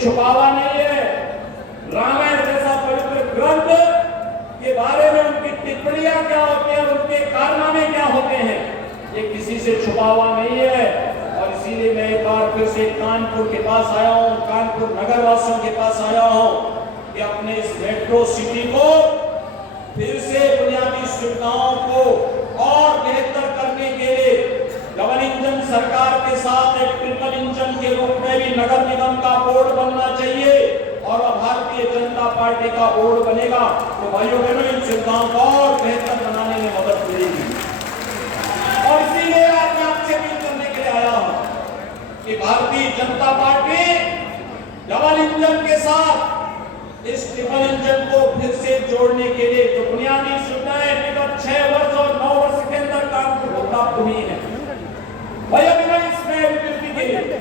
छुपावा नहीं है। रामायण जैसा पवित्र ग्रंथ के बारे में उनकी टिप्पणियां क्या होती हैं, उनके कारनामे क्या होते हैं, ये किसी से छुपा हुआ नहीं है। और इसीलिए मैं एक बार फिर से कानपुर के पास आया हूं, कानपुर नगर वासियों के पास आया हूं कि अपने इस मेट्रो सिटी को फिर से बुनियादी सुविधाओं को और बेहतर करने के लिए डबल इंजन सरकार के साथ एक ट्रिपल इंजन के रूप में भी नगर निगम का बोर्ड बनना चाहिए और भारतीय जनता पार्टी का बोर्ड बनेगा तो भाइयों बहनों इन सुविधाओं को और बेहतर बनाने में मदद मिलेगी। और इसीलिए आज मैं आपसे अपील करने के लिए आया हूं कि Bharatiya Janata party double engine के साथ इस ट्रिपल इंजन को फिर से जोड़ने के लिए जो बुनियादी सुविधाएं विगत 6 वर्ष और 9 वर्ष के अंदर कानपुर को प्राप्त हुई है, भैया बिना इसमें अभिवृद्धि के लिए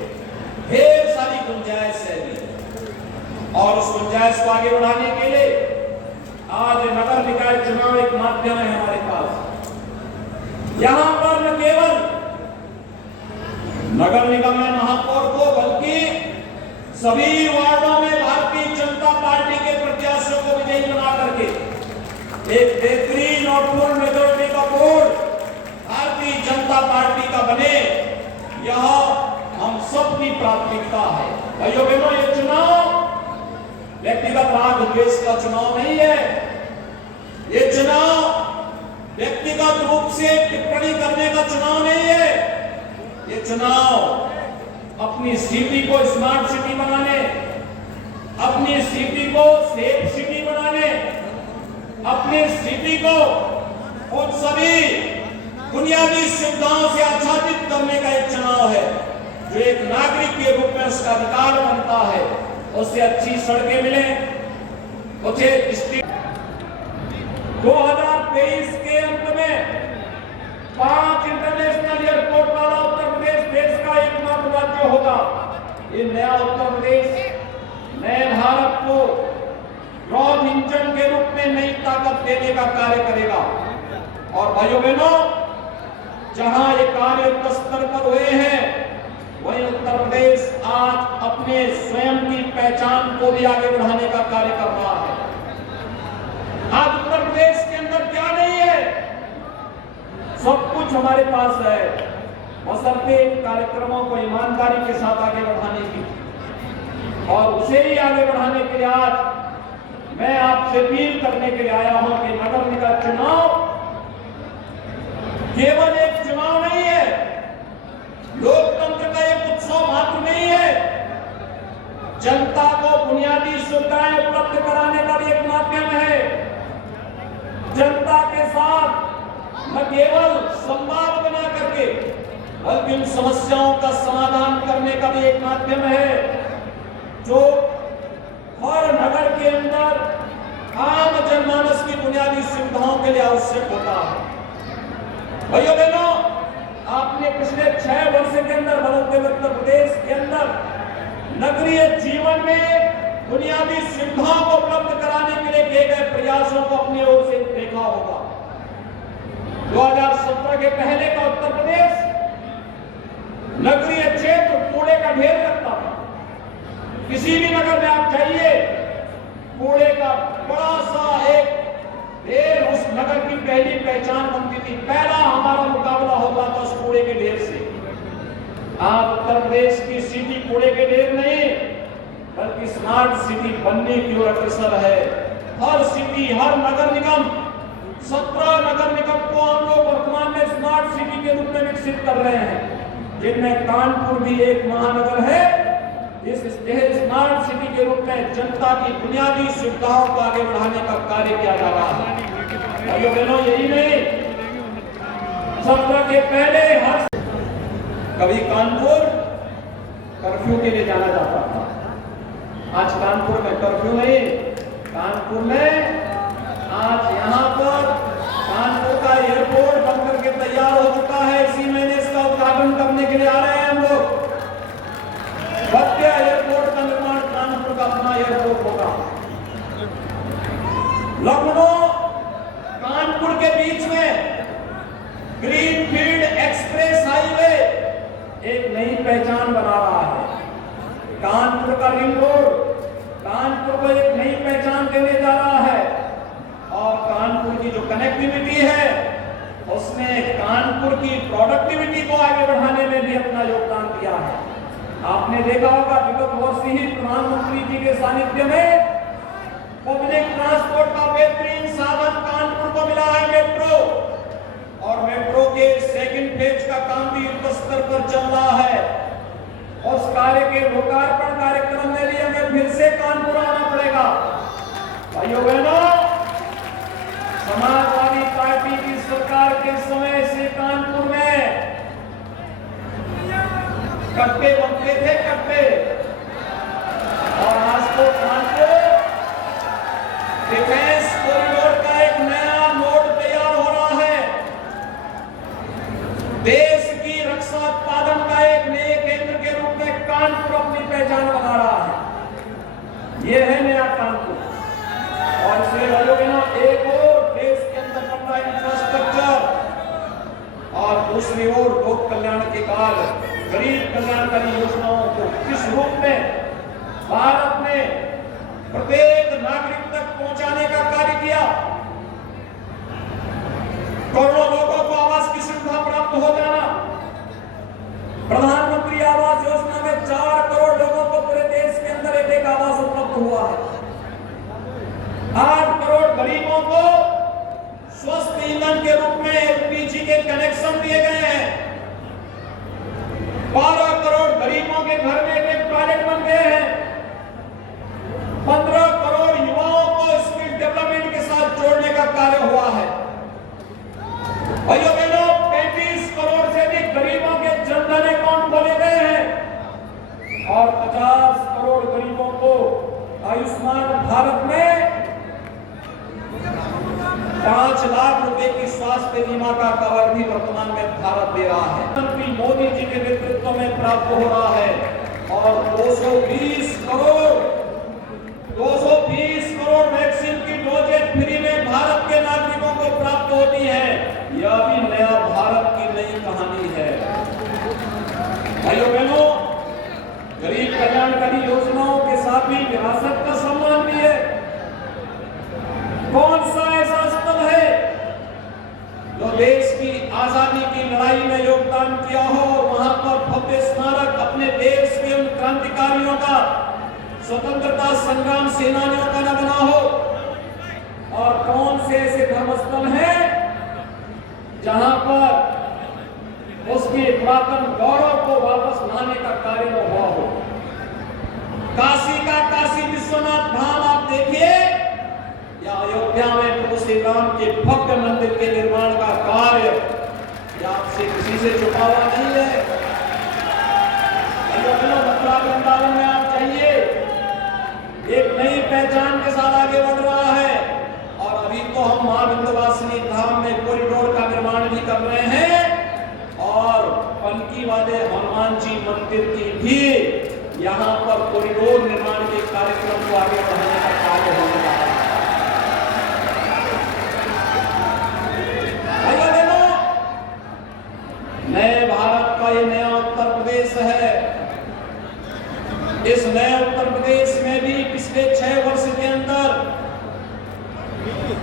ढेर सारी गुंजाइश है और उस गुंजाइश को आगे बढ़ाने के लिए आज नगर निकाय चुनाव एक माध्यम है हमारे पास। यहां पर न केवल नगर निगम में महापौर को बल्कि सभी वार्डों में भारतीय जनता पार्टी के प्रत्याशियों को विजयी बना करके एक बेहतरीन और पूर्ण मेजोरिटी का बोर्ड भारतीय जनता पार्टी का बने, यह हम सबकी प्राथमिकता है। भाइयों बहनों ये चुनाव व्यक्तिगत राग द्वेष का चुनाव नहीं है। ये चुनाव व्यक्तिगत रूप से टिप्पणी करने का चुनाव नहीं है। ये चुनाव अपनी सिटी को स्मार्ट सिटी बनाने, अपनी सिटी को सेफ सिटी बनाने, अपनी सिटी को उन सभी बुनियादी सुविधाओं से आच्छादित करने का एक चुनाव है जो एक नागरिक के रूप में उसका अधिकार बनता है। उससे अच्छी सड़कें मिले, उसे 2023 के अंत में 5 इंटरनेशनल एयरपोर्ट वाला उत्तर प्रदेश देश का एकमात्र राज्य होगा। ये नया उत्तर प्रदेश नए भारत को ग्रोथ इंजन के रूप में नई ताकत देने का कार्य करेगा। और भाइयों बहनों जहां ये कार्य युद्ध स्तर पर हुए हैं वहीं उत्तर प्रदेश आज अपने स्वयं की पहचान को भी आगे बढ़ाने का कार्य कर रहा है। आज उत्तर प्रदेश के अंदर क्या नहीं है, सब कुछ हमारे पास है, बशर्ते कार्यक्रमों को ईमानदारी के साथ आगे बढ़ाने की। और उसे ही आगे बढ़ाने के लिए आज मैं आपसे अपील करने के लिए आया हूं कि नगर निगम चुनाव केवल एक चुनाव नहीं है, लोकतंत्र का एक उत्सव मात्र नहीं है, जनता को बुनियादी सुविधाएं उपलब्ध कराने का भी एक माध्यम है। जनता के साथ न केवल संवाद बना करके बल्कि उन समस्याओं का समाधान करने का भी एक माध्यम है जो हर नगर के अंदर आम जनमानस की बुनियादी सुविधाओं के लिए आवश्यक होता है। भाइयों बहनों आपने पिछले 6 वर्ष के अंदर बदलते हुए उत्तर प्रदेश के अंदर नगरीय जीवन में बुनियादी सुविधाओं को उपलब्ध कराने के लिए किए गए प्रयासों को अपनी ओर से देखा होगा। 2017 के पहले का उत्तर प्रदेश नगरीय क्षेत्र कूड़े का ढेर लगता था। किसी भी नगर में आप जाइए कूड़े का बड़ा सा एक ढेर उस नगर की पहली पहचान बनती थी। पहला हमारा मुकाबला होता था उस कूड़े के ढेर से। आज उत्तर प्रदेश की सिटी कूड़े के ढेर नहीं बल्कि स्मार्ट सिटी बनने की ओर अग्रसर है। हर सिटी हर नगर निगम 17 नगर निगम को हम लोग वर्तमान में स्मार्ट सिटी के रूप में विकसित कर रहे हैं, जिनमें कानपुर भी एक महानगर है। इस स्मार्ट सिटी के रूप में जनता की बुनियादी सुविधाओं को आगे बढ़ाने का कार्य किया जा रहा है। भाइयों बहनों यही नहीं, 17 के पहले हर कभी कानपुर कर्फ्यू के लिए जाना जाता था। आज कानपुर में कर्फ्यू नहीं, कानपुर में आज यहाँ पर कानपुर का एयरपोर्ट बनकर के तैयार हो चुका है। इसी महीने इसका उद्घाटन करने के लिए आ रहे हैं हम लोग। भव्य एयरपोर्ट का निर्माण कानपुर का अपना एयरपोर्ट होगा। लखनऊ कानपुर के बीच में ग्रीनफील्ड एक्सप्रेस हाईवे एक नई पहचान बना रहा है। कानपुर का रिंग रोड कानपुर को एक नई पहचान देने जा रहा है और कानपुर की जो कनेक्टिविटी है उसमें कानपुर की प्रोडक्टिविटी को आगे बढ़ाने में भी अपना योगदान दिया है। आपने देखा होगा विगत वर्ष ही प्रधानमंत्री जी के सानिध्य में पब्लिक ट्रांसपोर्ट का बेहतरीन साधन कानपुर को मिला है मेट्रो, और मेट्रो के सेकंड फेज का काम भी युद्ध स्तर पर चल रहा है। उस कार्य के लोकार्पण कार्यक्रम में भी हमें फिर से कानपुर आना पड़ेगा। भाइयों बहनों, समाजवादी पार्टी की सरकार के समय से कानपुर में कट्टे बनते थे कट्टे, और आज तो कानपुर डिफेंस कॉरिडोर का एक नया नोड तैयार हो रहा है। देश की रक्षा उत्पादन का एक नए केंद्र के रूप में कानपुर अपनी पहचान बना रहा है। यह है नया कानपुर। और इसलिए एक और देश के अंदर बन रहा इंफ्रास्ट्रक्चर और दूसरी ओर लोक कल्याण के कार्य, गरीब कल्याणकारी योजनाओं को किस रूप में भारत ने प्रत्येक नागरिक तक पहुंचाने का कार्य किया। करोड़ों लोगों को आवास की सुविधा प्राप्त हो जाना, प्रधानमंत्री आवास योजना में 4 करोड़ लोगों को पूरे देश के अंदर एक आवास उपलब्ध हुआ है। 8 करोड़ गरीबों को स्वस्थ ईंधन के रूप में एलपीजी के कनेक्शन दिए गए हैं। 12 करोड़ गरीबों के घर में एक टॉयलेट बन गए हैं। 15 करोड़ युवाओं को स्किल डेवलपमेंट के साथ जोड़ने का कार्य हुआ है। भाइयों बहनों, 35 करोड़ से अधिक गरीबों के जनधन अकाउंट खोले गए हैं और 50 करोड़ गरीबों को आयुष्मान भारत में 5 लाख रुपए की स्वास्थ्य बीमा का कवर भी वर्तमान में भारत दे रहा है। प्रधानमंत्री मोदी जी के नेतृत्व में प्राप्त हो रहा है और 220 करोड़ वैक्सीन की डोजेज फ्री में भारत के नागरिकों को प्राप्त होती है। यह भी नया भारत की नई कहानी है। भाइयों बहनों, गरीब कल्याणकारी योजनाओं के साथ ही विरासत का सम्मान भी है। कौन सा ऐसा स्थल है जो देश की आजादी की लड़ाई में योगदान किया हो और वहां पर भव्य स्मारक अपने देश के उन क्रांतिकारियों का, स्वतंत्रता संग्राम सेनानियों का न बना हो? और कौन से ऐसे धर्मस्थल हैं जहां पर उसके पुरातन गौरव को वापस लाने का कार्य न हुआ हो? काशी का काशी विश्वनाथ धाम आप देखिए, या अयोध्या में प्रभु श्री राम के भव्य मंदिर के निर्माण का कार्य आपसे किसी से छुपा हुआ नहीं है। मथुरा वृंदावन में आप चाहिए, एक नई पहचान के साथ आगे बढ़ रहा है। और अभी तो हम मां विंध्यवासिनी धाम में कॉरिडोर का निर्माण भी कर रहे हैं और पलकी वाले हनुमान जी मंदिर की भी यहाँ पर कॉरिडोर निर्माण के कार्यक्रम को आगे बढ़ाने का कार्य होने लगा है। नए भारत का ये नया उत्तर प्रदेश है। इस नए उत्तर प्रदेश में भी पिछले 6 वर्ष के अंदर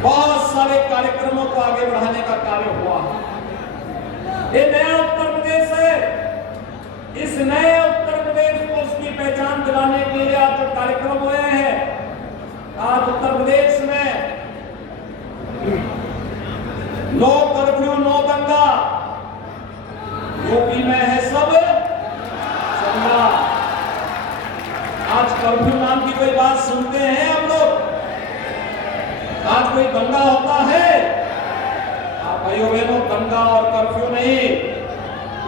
बहुत सारे कार्यक्रमों को आगे बढ़ाने का कार्य हुआ है। ये नया उत्तर प्रदेश है। इस नए उत्तर प्रदेश को उसकी पहचान दिलाने के लिए आज जो कार्यक्रम हुए हैं, आज उत्तर प्रदेश में नो कर्फ्यू नो दंगा, यूपी में है सब चंगा। आज कर्फ्यू नाम की कोई बात सुनते हैं हम लोग? आज कोई दंगा होता है? आप भाइयों बहनों, दंगा और कर्फ्यू नहीं,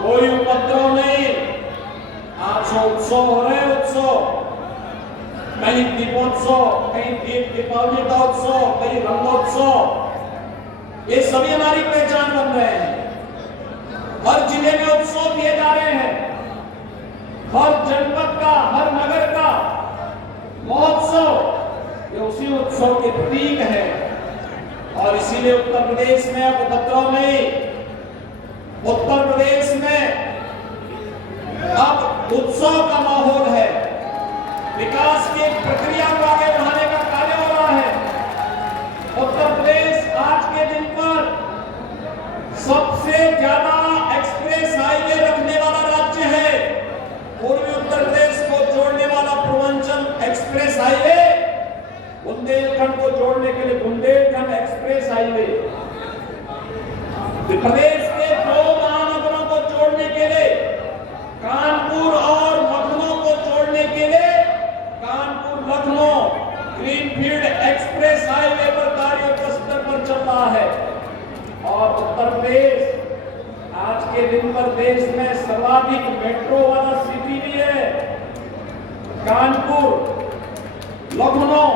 कोई उपद्रव नहीं। आज उत्सव हो रहे हैं, उत्सव, कहीं दीपोत्सव, कहीं दीपावली का उत्सव, कहीं रंगोत्सव, ये सभी हमारी पहचान बन रहे हैं। हर जिले में उत्सव किए जा रहे हैं, हर जनपद का, हर नगर का महोत्सव ये उसी उत्सव के प्रतीक है। और इसीलिए उत्तर प्रदेश में अब उपद्रव नहीं, उत्तर प्रदेश में अब उत्सव का माहौल है। विकास की एक प्रक्रिया को आगे बढ़ाने का कार्य हो रहा है। उत्तर प्रदेश आज के दिन पर सबसे ज्यादा एक्सप्रेस हाईवे रखने वाला राज्य है। पूर्वी उत्तर प्रदेश को जोड़ने वाला पूर्वांचल एक्सप्रेस हाईवे, बुंदेलखंड को जोड़ने के लिए बुंदेलखंड एक्सप्रेस हाईवे, प्रदेश के दो महानगरों को जोड़ने के लिए कानपुर और लखनऊ को जोड़ने के लिए Kanpur Lucknow greenfield express highway पर कार्य युद्ध स्तर पर चल रहा है। और उत्तर प्रदेश आज के दिन पर देश में सर्वाधिक मेट्रो वाला सिटी भी है। कानपुर, लखनऊ,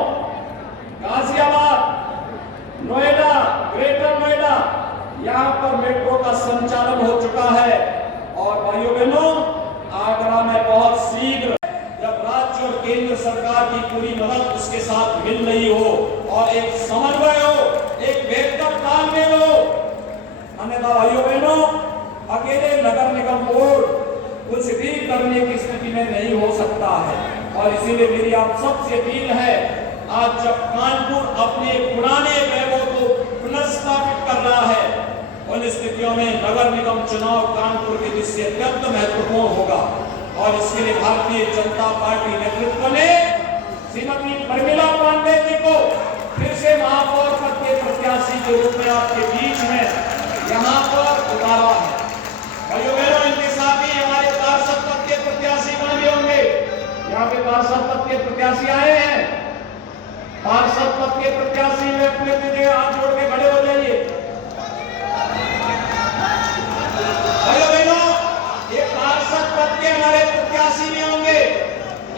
गाजियाबाद, नोएडा, ग्रेटर नोएडा, यहाँ पर मेट्रो का संचालन हो चुका है। और भाइयों बहनों, आगरा में बहुत शीघ्र जब राज्य और केंद्र सरकार की पूरी मदद उसके साथ मिल रही हो और एक समन्वय हो, एक बेहतर तालमेल हो, अन्यथा भाइयों बहनों अकेले नगर निगम बोर्ड कुछ भी करने की स्थिति में नहीं हो सकता है। और इसीलिए मेरी आप सबसे अपील है, आज जब कानपुर अपने पुराने वैभव को पुनर्स्थापित कर रहा है, उन स्थितियों में नगर निगम चुनाव कानपुर के दृष्टि अत्यंत महत्वपूर्ण होगा। और इसके लिए भारतीय जनता पार्टी नेतृत्व ने श्रीमती प्रमिला पांडे जी को फिर से महापौर पद के प्रत्याशी के रूप में आपके बीच में यहाँ पर उतारा है। भाइयों बहनों, इनके साथ ही हमारे पार्षद पद के प्रत्याशी कौन भी होंगे? यहाँ पे पार्षद पद के प्रत्याशी आए हैं। पार्षद पद के प्रत्याशी में अपने जगह हाथ जोड़ के खड़े हो जाइए। भाइयों बहनों, ये पार्षद पद के हमारे प्रत्याशी भी होंगे।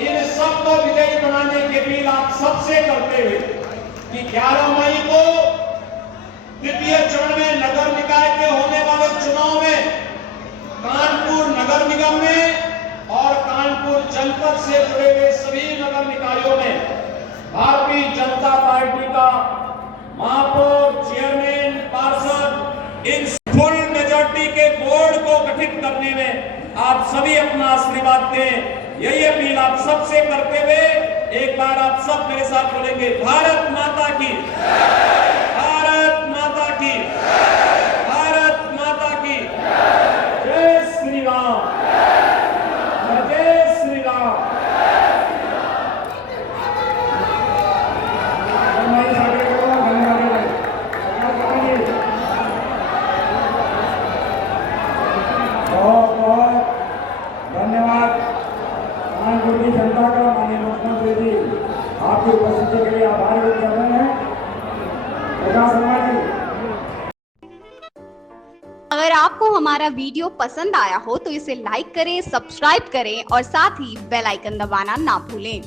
इन सबको विजयी बनाने की अपील आप सबसे करते हुए कि 11 मई को द्वितीय चरण में नगर निकाय के होने वाले चुनाव में कानपुर नगर निगम में और कानपुर जनपद से जुड़े हुए सभी नगर निकायों में भारतीय जनता पार्टी का महापौर, चेयरमैन, पार्षद, इन फुल मेजॉरिटी के बोर्ड को गठित करने में आप सभी अपना आशीर्वाद दें। यही अपील आप सबसे करते हुए एक बार आप सब मेरे साथ बोलेंगे, भारत माता की, भारत माता की, भारत माता की, जय श्री राम, जय श्री राम। बहुत बहुत धन्यवाद कानपुर की जनता का। माननीय मुख्यमंत्री जी आपकी उपस्थिति के लिए आभार व्यक्त कर रहे हैं। प्रकाश शर्मा जी, अगर आपको हमारा वीडियो पसंद आया हो तो इसे लाइक करें, सब्सक्राइब करें और साथ ही बेल आइकन दबाना ना भूलें।